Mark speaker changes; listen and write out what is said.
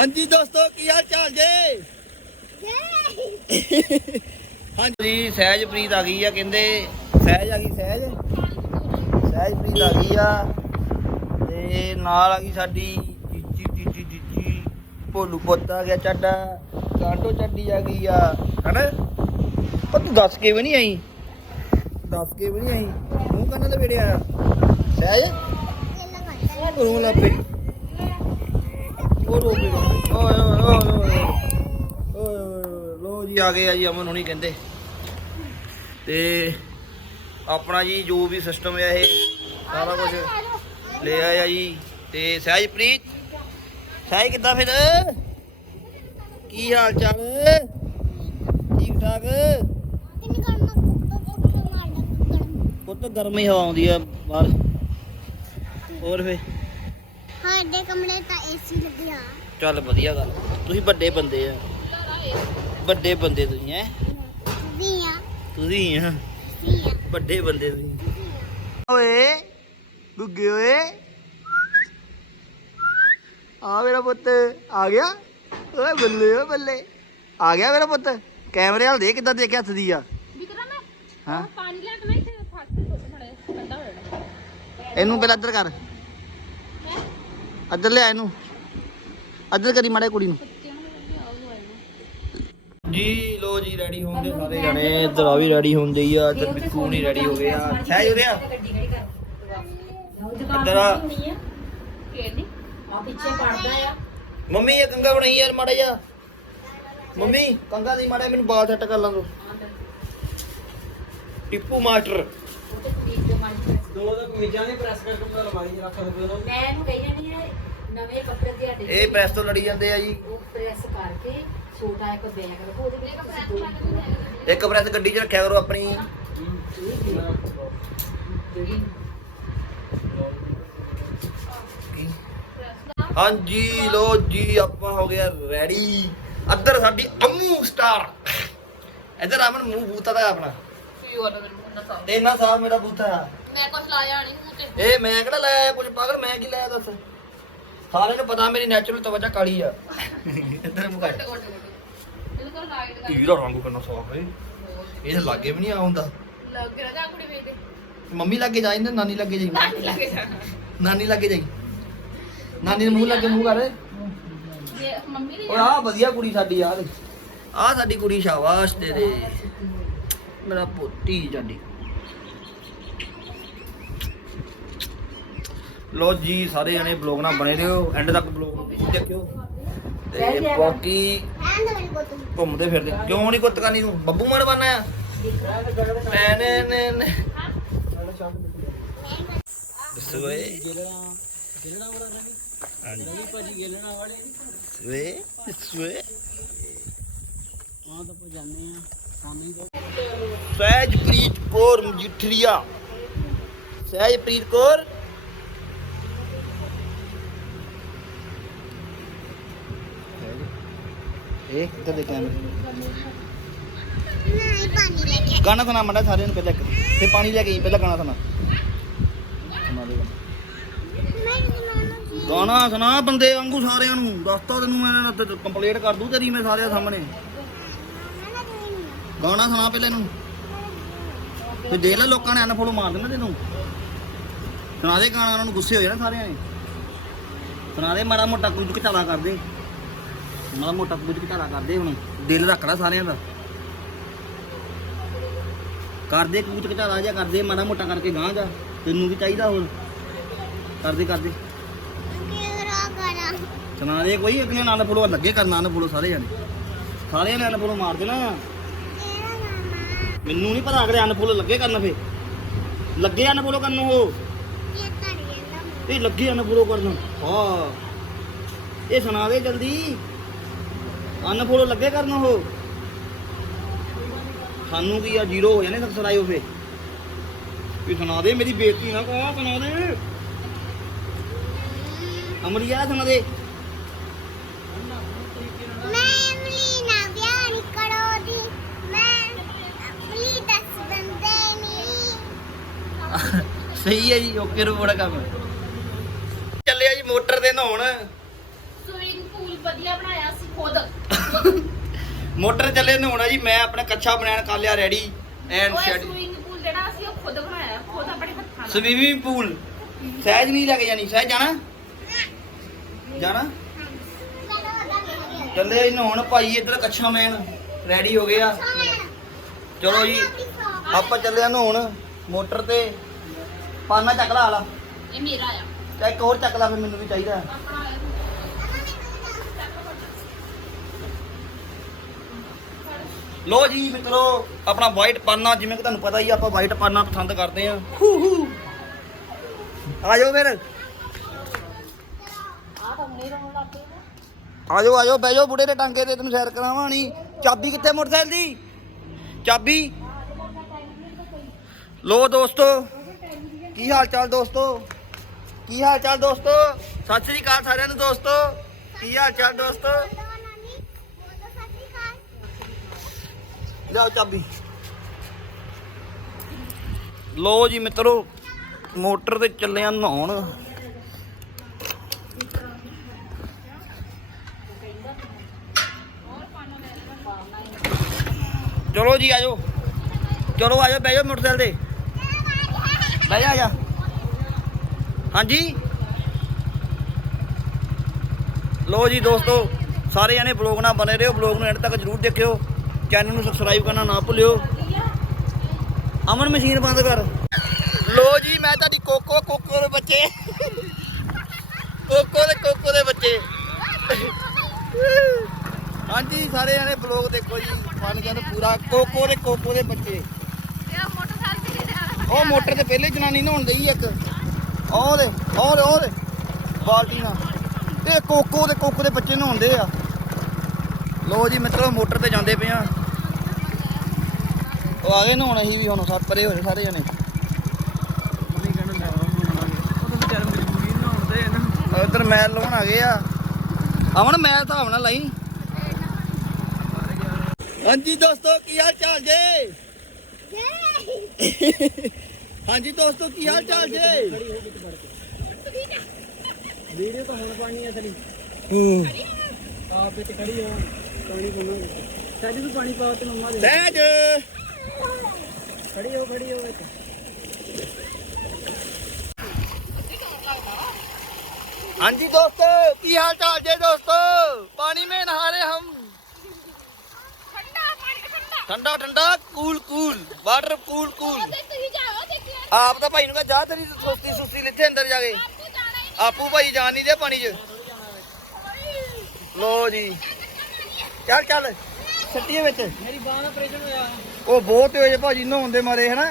Speaker 1: ਹਾਂਜੀ ਦੋਸਤੋ ਕੀ ਹਾਲ ਚਾਲ ਜੇ? ਹਾਂਜੀ ਸਹਿਜਪ੍ਰੀਤ ਆ ਗਈ ਆ ਕਹਿੰਦੇ ਸਹਿਜ ਆ ਗਈ ਸਹਿਜ? ਸਹਿਜਪ੍ਰੀਤ ਆ ਗਈ ਆ ਤੇ ਨਾਲ ਆ ਗਈ ਸਾਡੀ ਜੀਜੀ ਜੀਜੀ ਜੀਜੀ ਭੋਲੂ ਪੁੱਤ ਆ ਗਿਆ ਚੱਡਾ ਕਾਂਟੋ ਚੱਡੀ ਆ ਗਈ ਆ। ਹਨਾ? ਪਰ ਤੂੰ ਦੱਸ ਕੇ ਵੀ ਨਹੀਂ ਆਈ? ਦੱਸ ਕੇ ਵੀ ਨਹੀਂ ਆਈ? ਮੂੰਹ ਕੰਨਾਂ ਤੇ ਵੇੜਿਆ ਸਹਿਜ? ਉਹ ਰੋਣ ਲੱਗ ਪਈ ਉਹ ਰੋ ਪਈ ਓਏ ਓਏ ਓਏ ਓਏ ਓਏ ਲੋ ਜੀ, ਆ ਗਏ ਆ ਜੀ ਅਮਨ ਹੁਣੀ ਕਹਿੰਦੇ। ਤੇ ਆਪਣਾ ਜੀ ਜੋ ਵੀ ਸਿਸਟਮ ਹੈ ਇਹ, ਸਾਰਾ ਕੁਝ ਲੈ ਆਇਆ ਜੀ। ਤੇ ਸਹਿਜਪ੍ਰੀਤ ਸਹਿਜ ਕਿੱਦਾਂ ਫਿਰ? ਕੀ ਹਾਲ ਚਾਲ? ਠੀਕ ਠਾਕ? ਪੁੱਤ ਗਰਮੀ ਹਵਾ ਆਉਂਦੀ ਆ ਬਾਹਰ। ਹੋਰ ਫੇ
Speaker 2: ਸਾਡੇ ਕਮਰੇ ਤਾਂ ਏਸੀ ਲੱਗਿਆ
Speaker 1: ਚੱਲ ਵਧੀਆ ਗੱਲ। ਤੁਸੀਂ ਵੱਡੇ ਬੰਦੇ ਆ। ਵੱਡੇ ਬੰਦੇ ਤੁਸੀਂ ਐ ਤੁਸੀਂ ਆ। ਵੱਡੇ ਬੰਦੇ ਤੁਸੀਂ। ਓਏ ਗੁੱਗੇ ਓਏ। ਆ ਮੇਰਾ ਪੁੱਤ ਆ ਗਿਆ? ਓਏ ਬੱਲੇ ਓ ਬੱਲੇ। ਆ ਗਿਆ ਮੇਰਾ ਪੁੱਤ। ਕੈਮਰੇ ਵਾਲ ਦੇ ਕਿੱਦਾਂ ਦੇਖਿਆ ਹੱਥ ਦੀ ਆ।
Speaker 3: ਵਿਕਰਮ
Speaker 1: ਹਾਂ।
Speaker 3: ਪਾਣੀ ਲੈ ਕੇ ਨਾ ਇੱਥੇ ਥੋੜੇ ਠੰਡਾ ਹੋ ਜਾਣਾ।
Speaker 1: ਇਹਨੂੰ ਪਹਿਲਾਂ ਇੱਧਰ ਕਰ। ਇੱਧਰ ਲਿਆ ਇਹਨੂੰ। ਇੱਧਰ ਕਰੀ ਮਾੜੇ ਕੁੜੀ ਨੂੰ। ਜੀ ਲੋ ਜੀ ਰੈਡੀ ਹੋਣ ਸਾਰੇ ਜਣੇ। ਇੱਧਰ ਆ ਵੀ ਰੈਡੀ ਹੋਣ ਦੇ ਆ। ਇੱਧਰ ਬਿੱਕੂ ਨਹੀਂ ਰੈਡੀ ਹੋ ਗਿਆ ਸਹਿਜ ਉਰਿਆ ਇੱਧਰ ਆ।
Speaker 4: ਪਿੱਛੇ ਪੜਦਾ ਆ।
Speaker 1: ਮੰਮੀ, ਇਹ ਕੰਗਾ ਬਣਾਈ ਯਾਰ, ਮਾੜਾ ਜਾ ਮੰਮੀ, ਕੰਗਾ ਦੀ ਮਾੜਾ ਮੈਨੂੰ ਬਾਲ ਸੈੱਟ ਕਰ ਲਾਂ ਦੋ ਟਿੱਪੂ ਮਾਸਟਰ।
Speaker 4: ਕਮੀਜ਼ਾਂ ਨੇ ਪ੍ਰੈਸ ਕਰਕੇ ਪਤਾ ਲਮਾਰੀ 'ਚ ਰੱਖ ਸਕਦੇ ਹੋ ਮੈਂ ਇਹਨੂੰ ਕਹੀ ਜਾਂਦੀ ਹੈ ਨਵੇਂ ਕੱਪੜੇ ਦੇ ਹੱਡੇ
Speaker 1: ਇਹ ਪ੍ਰੈਸ ਤੋਂ ਲੜੀ ਜਾਂਦੇ ਆ ਜੀ।
Speaker 4: ਉਹ ਪ੍ਰੈਸ ਕਰਕੇ ਛੋਟਾ ਇੱਕ ਬੈਗ ਰੱਖੋ ਉਹਦੇ ਵਿੱਚ ਤੁਸੀਂ ਦੋ
Speaker 1: ਇੱਕ ਪ੍ਰੈਸ ਗੱਡੀ 'ਚ ਰੱਖਿਆ ਕਰੋ ਆਪਣੀ।
Speaker 4: ਜਿਹੜੀ
Speaker 1: ਹਾਂਜੀ ਲੋ ਜੀ ਆਪਾਂ ਹੋ ਗਿਆ ਰੈਡੀ ਅੱਧਰ ਸਾਡੀ ਅੰਮੂ ਸਟਾਰ ਇੱਧਰ ਅਮਨ ਮੂੰਹ ਬੂਤਾ ਦਾ ਆਪਣਾ। ਤੇ ਇੰਨਾ ਸਾਫ਼? ਮੇਰਾ ਬੂਤਾ ਆ।
Speaker 3: ਮੈਂ ਕੁਛ ਲਾਇਆ ਨਹੀਂ ਮੂੰਹ ਤੇ।
Speaker 1: ਇਹ ਮੈਂ ਕਿਹੜਾ ਲਾਇਆ ਕੁਝ ਪਾਗਲ ਮੈਂ ਕੀ ਲਾਇਆ ਦੱਸ? ਸਾਰਿਆਂ ਨੂੰ ਪਤਾ ਮੇਰੀ ਨੈਚੁਰਲ ਤਵਜਾ ਕਾਲੀ ਆ। ਇੱਧਰ ਮੁਕਾ
Speaker 3: ਗੋਟੇ ਗੋਟੇ ਇਹਨੂੰ ਤਾਂ ਲਾਈਟ ਕਰ
Speaker 1: ਇਹਦਾ ਰੰਗ ਕਿੰਨਾ ਸਾਫ਼ ਹੈ ਇਹ। ਤਾਂ ਲਾਗੇ ਵੀ ਨਹੀਂ ਆਉਂਦਾ।
Speaker 3: ਲੱਗ ਰਿਹਾ ਜਾ ਕੁੜੀ ਵੇਖ ਦੇ।
Speaker 1: ਮੰਮੀ ਲੱਗੇ ਜਾਈ ਨਾ ਨਾਨੀ ਲੱਗੇ ਜਾਈ।
Speaker 3: ਨਾਨੀ ਲੱਗੇ ਜਾਣਾ।
Speaker 1: ਨਾਨੀ ਲੱਗੇ ਜਾਈ। ਨਾਨੀ ਦੇ ਮੂੰਹ ਲੱਗੇ ਮੂੰਹ ਕਰ।
Speaker 3: ਜੇ ਮੰਮੀ ਦੀ
Speaker 1: ਓਏ ਆ ਵਧੀਆ ਕੁੜੀ ਸਾਡੀ ਆ ਆ ਸਾਡੀ ਕੁੜੀ ਸ਼ਾਬਾਸ਼ ਤੇਰੇ। ਮੇਰਾ ਪੋਤੀ ਜਾਂਦੀ ਲੋ ਜੀ ਸਾਰੇ ਜਣੇ ਬਲੌਗ ਨਾਲ ਬਣੇ ਰਹੋ। ਐਂਡ ਤੱਕ ਬਲੌਗ ਨੂੰ ਦੇਖਿਓ। ਤੇ ਬਾਕੀ ਘੁੰਮਦੇ ਫਿਰਦੇ। ਕਿਉਂ ਨਹੀਂ ਕੁੱਤ ਕਰਨੀ ਤੂੰ? ਬੱਬੂ ਮਾਰ ਬਣਨਾ ਆ। ਨੇ ਨੇ। ਨੇ ਨੇ ਸਵੇ ਸਵੇ
Speaker 4: ਹੀ
Speaker 1: ਸਹਿਜਪ੍ਰੀਤ ਕੌਰ। ਮਜੀਠੀਆ ਸਹਿਜਪ੍ਰੀਤ ਕੌਰ। ਇਹ ਕਿੱਥੇ ਦੇ ਕੈਮਰੇ
Speaker 2: ਨਹੀਂ ਪਾਣੀ ਲੈ ਕੇ
Speaker 1: ਗਾਣਾ ਸੁਣਾ ਮੰਡਾ ਸਾਰਿਆਂ ਨੂੰ ਪਹਿਲਾਂ ਇੱਕ। ਤੇ ਪਾਣੀ ਲੈ ਕੇ ਆਈ ਪਹਿਲਾਂ ਗਾਣਾ ਸੁਣਾ। ਦੇ ਗਾਣਾ। ਸੁਣਾ ਬੰਦੇ ਵਾਂਗੂ ਸਾਰਿਆਂ ਨੂੰ। ਦੱਸਤਾ ਤੈਨੂੰ ਮੈਂ ਕੰਪਲੀਟ ਕਰ ਦੂੰ ਤੇਰੀ ਮੈਂ ਸਾਰਿਆਂ ਸਾਹਮਣੇ। ਗਾਣਾ ਸੁਣਾ ਪਹਿਲਾਂ ਇਹਨੂੰ। ਤੇ ਦੇਖ ਲੈ ਲੋਕਾਂ ਨੇ ਅਨਫੋਲੋ ਮਾਰ ਦੇਣਾ ਤੈਨੂੰ। ਸੁਣਾ ਦੇ ਗਾਣਾ ਉਹਨਾਂ ਨੂੰ ਗੁੱਸੇ ਹੋ ਜਾਣਾ ਸਾਰਿਆਂ ਨੇ। ਸੁਣਾ ਦੇ ਮਾੜਾ ਮੋਟਾ ਕੁਝ ਘਟਾਲਾ ਕਰਦੇ। ਮਾੜਾ ਮੋਟਾ ਕੁਝ ਘਟਾਲਾ ਕਰਦੇ ਹੁਣ। ਦਿਲ ਰੱਖਣਾ ਸਾਰਿਆਂ ਦਾ। ਕਰਦੇ ਕੁਝ ਘਟਾਲਾ ਜਿਹਾ ਕਰਦੇ ਮਾੜਾ ਮੋਟਾ ਕਰਕੇ ਗਾਂ ਜਾ। ਤੈਨੂੰ ਵੀ ਚਾਹੀਦਾ ਹੋਰ ਕਰਦੇ ਕਰਦੇ। ਸੁਣਾ ਦੇ ਕੋਈ ਅਗਲੇ ਨਾਲ ਫੋਲੋ ਲੱਗੇ ਕਰਨਾ ਨਾਲ ਫੋਲੋ ਸਾਰੇ ਜਾਣੇ। ਸਾਰੇ ਨਾਲ ਫੋਲੋ ਮਾਰ ਦੇਣਾ। ਮੈਨੂੰ ਨਹੀਂ ਪਤਾ ਅਗਲੇ ਅਨਫੋਲੋ ਲੱਗੇ ਕਰਨ ਫੇ ਲੱਗੇ ਅਨਫੋਲੋ ਕਰਨ ਉਹ। ਇਹ ਲੱਗੇ ਅਨਫੋਲੋ ਕਰਨ। ਹਾਂ। ਇਹ ਸੁਣਾ ਦੇ ਜਲਦੀ। ਅਨਫੋਲੋ ਲੱਗੇ ਕਰਨ ਉਹ? ਸਾਨੂੰ ਕੀ ਆ ਜ਼ੀਰੋ ਹੋ ਜਾਣੇ ਸਬਸਕ੍ਰਾਈਬ ਫੇ ਵੀ ਸੁਣਾ ਦੇ ਮੇਰੀ ਬੇਇੱਜ਼ਤੀ ਨਾ ਕਰਾ ਸੁਣਾ ਦੇ। ਅਮਰੀਆ ਸੁਣਾ ਦੇ। ਸਹੀ ਹੈ ਜੀ ਓਕੇ ਰੋਡ ਕੰਮ। ਚੱਲਿਆ ਜੀ ਮੋਟਰ ਤੇ ਨਹਾਉਣ
Speaker 3: ਸਵਿਮਿੰਗ ਪੂਲ ਵਧੀਆ
Speaker 1: ਮੋਟਰ ਚੱਲੇ ਨਹਾਉਣਾ ਜੀ ਮੈਂ ਆਪਣਾ ਕੱਛਾ ਬਣਾਣ ਕਰ ਲਿਆ ready and shed
Speaker 3: swimming pool ਜਿਹੜਾ ਅਸੀਂ ਉਹ ਖੁਦ ਬਣਾਇਆ ਖੁਦ ਆਪਣੇ ਹੱਥਾਂ ਨਾਲ।
Speaker 1: ਸਵੀਮਿੰਗ ਪੂਲ ਸਹਿਜ ਨਹੀਂ ਲੈ ਕੇ ਜਾਣੀ ਸਹਿਜ ਜਾਣਾ? ਜਾਣਾ? ਚੱਲੇ ਜੀ ਨਹਾਉਣ ਭਾਈ ਇੱਧਰ ਕੱਛਾ ਮੈਨ ਰੈਡੀ ਹੋ ਗਿਆ। ਚਲੋ ਜੀ ਆਪਾਂ ਚੱਲੇ ਆ ਨਹਾਉਣ ਮੋਟਰ ਤੇ। ਪਾਨਾ ਚੱਕ ਲਾ ਆਲਾ।
Speaker 3: ਇਹ ਮੇਰਾ ਆ।
Speaker 1: ਤੇ ਇੱਕ ਹੋਰ ਚੱਕ ਲਾ ਫਿਰ ਮੈਨੂੰ ਵੀ ਚਾਹੀਦਾ।
Speaker 3: ਆਪਣਾ
Speaker 1: ਲੋ ਜੀ ਮਿੱਤਰੋ ਆਪਣਾ ਵਾਈਟ ਪਾਨਾ ਜਿਵੇਂ ਕਿ ਤੁਹਾਨੂੰ ਪਤਾ ਹੀ ਆ, ਆਪਾਂ ਵਾਈਟ ਪਾਨਾ ਪਸੰਦ ਕਰਦੇ ਆ। ਹੂ ਹੂ। ਆ ਜਾਓ ਫਿਰ। ਆ ਜਾਓ ਆ ਜਾਓ ਬਹਿ ਜਾਓ ਬੁੜੇ ਦੇ ਟਾਂਗੇ ਤੇ ਤੈਨੂੰ ਸੈਰ ਕਰਾਵਾਂ ਨਹੀਂ ਚਾਬੀ ਕਿੱਥੇ ਮੋਟਰਸਾਈਕਲ ਦੀ? ਚਾਬੀ? ਲੋ ਦੋਸਤੋ ਕੀ ਹਾਲ ਚਾਲ ਦੋਸਤੋ? ਕੀ ਹਾਲ ਚਾਲ ਦੋਸਤੋ? ਸਤਿ ਸ੍ਰੀ ਅਕਾਲ ਸਾਰਿਆਂ ਨੂੰ ਦੋਸਤੋ। ਕੀ ਹਾਲ ਚਾਲ ਦੋਸਤੋ? ਲਿਆਓ ਚਾਬੀ। ਲੋ ਜੀ ਮਿੱਤਰੋ, ਮੋਟਰ ਤੇ ਚੱਲਿਆ ਨਹਾਉਣ। ਚਲੋ ਜੀ ਆਜੋ। ਚਲੋ ਆਜੋ, ਬਹਿ ਜਾਓ ਮੋਟਰਸਾਈਕਲ ਤੇ। ਬਹਿ ਜਾ, ਆ ਜਾ। ਹਾਂਜੀ? ਲੋ ਜੀ ਦੋਸਤੋ, ਸਾਰੇ ਜਣੇ ਬਲੌਗ ਨਾਲ ਬਨੇ ਰਹੋ ਬਲੌਗ ਨੂੰ ਐਂਡ ਤੱਕ ਜਰੂਰ ਦੇਖਿਓ। ਚੈਨਲ ਨੂੰ ਸਬਸਕ੍ਰਾਈਬ ਕਰਨਾ ਨਾ ਭੁੱਲਿਓ। ਅਮਨ ਮਸ਼ੀਨ ਬੰਦ ਕਰ। ਲੋ ਜੀ, ਮੈਂ ਤੁਹਾਡੀ ਕੋਕੋ ਕੋਕੋ ਦੇ ਬੱਚੇ। ਕੋਕੋ ਦੇ ਕੋਕੋ ਦੇ ਬੱਚੇ। ਹਾਂਜੀ, ਸਾਰੇ ਜਣੇ ਬਲੌਗ ਦੇਖੋ ਜੀ। ਫਨ ਕਹਿੰਦੇ ਪੂਰਾ। ਕੋਕੋ ਦੇ ਕੋਕੋ ਦੇ ਬੱਚੇ। ਉਹ ਮੋਟਰ ਤੇ ਪਹਿਲੇ ਜਨਾਨੀ ਨਹਾਉਣ ਗਈ ਇੱਕ। ਉਹ ਦੇ ਉਹ ਦੇ ਉਹ ਦੇ। ਬਾਲਟੀ ਨਾਲ। ਇਹ ਕੋਕੋ ਦੇ ਕੋਕੋ ਦੇ ਬੱਚੇ ਨਹਾਉਂਦੇ ਆ। ਲੋ ਜੀ, ਮਿੱਤਰੋ, ਮੋਟਰ ਤੇ ਜਾਂਦੇ ਪਏ ਆ। ਉਹ ਆ ਗਏ ਨਹਾਉਣ ਅਸੀਂ ਵੀ ਹੁਣ ਸੱਤ ਪਰੇ ਹੋਏ ਸਾਰੇ ਜਣੇ। ਉਧਰ ਮੈਲ ਲਾਉਣ ਆ ਗਏ ਆ। ਅਮਨ ਮੈਲ ਹਿਸਾਬ ਨਾਲ ਲਈ। ਹਾਂਜੀ ਦੋਸਤੋ ਕੀ ਹਾਲ ਚਾਲ ਜੇ? ਹਾਂਜੀ ਦੋਸਤੋ ਕੀ ਹਾਲ ਚਾਲ ਜੇ?
Speaker 4: ਵੀਡੀਓ ਤਾਂ ਹੁਣ ਪਾਣੀ ਆ ਥਲੀ
Speaker 1: ਹੂੰ।
Speaker 4: ਆਪ ਵਿੱਚ ਖੜੀ ਹੋ ਪਾਣੀ ਪਾਉਣਾ ਸਾਡੀ ਨੂੰ ਪਾਣੀ ਪਾਓ ਤੇ ਮੰਮਾ ਦੇ
Speaker 1: ਸਹਿਜ। ਹਾਂਜੀ ਦੋਸਤ ਕੀ ਹਾਲ ਚਾਲ ਜੇ ਦੋਸਤੋ? ਪਾਣੀ ਮੇ ਨਹਾ ਰਹੇ ਹਮ।
Speaker 3: ਠੰਡਾ ਪਾਣੀ ਠੰਡਾ।
Speaker 1: ਠੰਡਾ ਠੰਡਾ
Speaker 3: cool cool water cool cool.
Speaker 1: ਆਪ ਤਾਂ ਭਾਈ ਨੂੰ ਜਾ ਤੇਰੀ ਸੁਸਤੀ ਸੁਸਤੀ ਲਿੱਥੇ ਅੰਦਰ ਜਾ ਕੇ। ਆਪੂ ਭਾਈ ਜਾਣ ਨਹੀਂ ਦੇ ਪਾਣੀ 'ਚ। ਲੋ ਜੀ। ਚੱਲ ਚੱਲ ਸੱਟੀਏ ਵਿੱਚ।
Speaker 4: ਮੇਰੀ ਬਾਹ ਦਾ ਆਪਰੇਸ਼ਨ ਹੋਇਆ।
Speaker 1: ਉਹ ਬਹੁਤ ਹੋਏ ਜੇ ਭਾਜੀ ਨਹਾਉਣ ਦੇ ਮਾਰੇ ਹਨਾ?